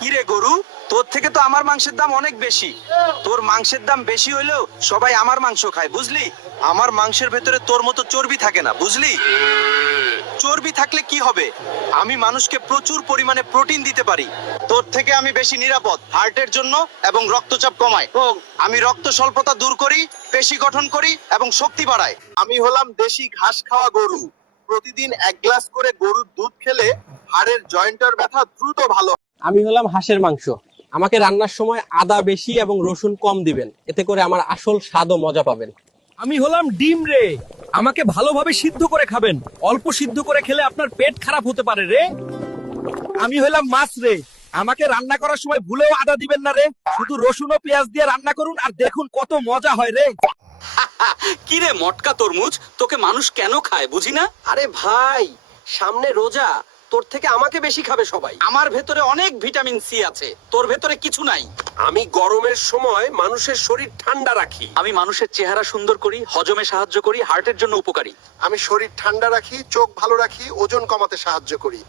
কিরে গরু, তোর থেকে তো আমার মাংসের দাম অনেক বেশি। তোর মাংসের দাম বেশি হইলেও সবাই আমার মাংস খায়, বুঝলি? আমার মাংসের ভেতরে তোর মতো চর্বি থাকে না, বুঝলি? চর্বি থাকলে কি হবে? আমি মানুষকে প্রচুর পরিমাণে প্রোটিন দিতে পারি। তোর থেকে আমি বেশি নিরাপদ হার্টের জন্য এবং রক্তচাপ কমাই। আমি রক্ত স্বল্পতা দূর করি, পেশি গঠন করি এবং শক্তি বাড়াই। আমি হলাম দেশি ঘাস খাওয়া গরু। প্রতিদিন 1 গ্লাস করে গরুর দুধ খেলে হাড়ের জয়েন্টের ব্যথা দ্রুত ভালো। আমি হলাম হাঁসের মাংস। আমাকে রান্নার সময় আদা বেশি এবং রসুন কম দিবেন, এতে করে আমার আসল স্বাদ ও মজা পাবেন। আমি হলাম ডিম রে, আমাকে ভালোভাবে সিদ্ধ করে খাবেন, অল্প সিদ্ধ করে খেলে আপনার পেট খারাপ হতে পারে রে। আমি হলাম মাছ রে, আমাকে রান্না করার সময় ভুলেও আদা দিবেন না রে, শুধু রসুন ও পেঁয়াজ দিয়ে রান্না করুন আর দেখুন কত মজা হয় রে। কিরে মটকা তরমুজ, তোকে মানুষ কেন খায় বুঝি না। আরে ভাই, সামনে রোজা, তোর থেকে আমাকে বেশি খাবে সবাই। আমার ভেতরে অনেক ভিটামিন সি আছে, তোর ভেতরে কিছু নাই। আমি গরমের সময় মানুষের শরীর ঠান্ডা রাখি। আমি মানুষের চেহারা সুন্দর করি, হজমে সাহায্য করি, হার্টের জন্য উপকারী। আমি শরীর ঠান্ডা রাখি, চোখ ভালো রাখি, ওজন কমাতে সাহায্য করি।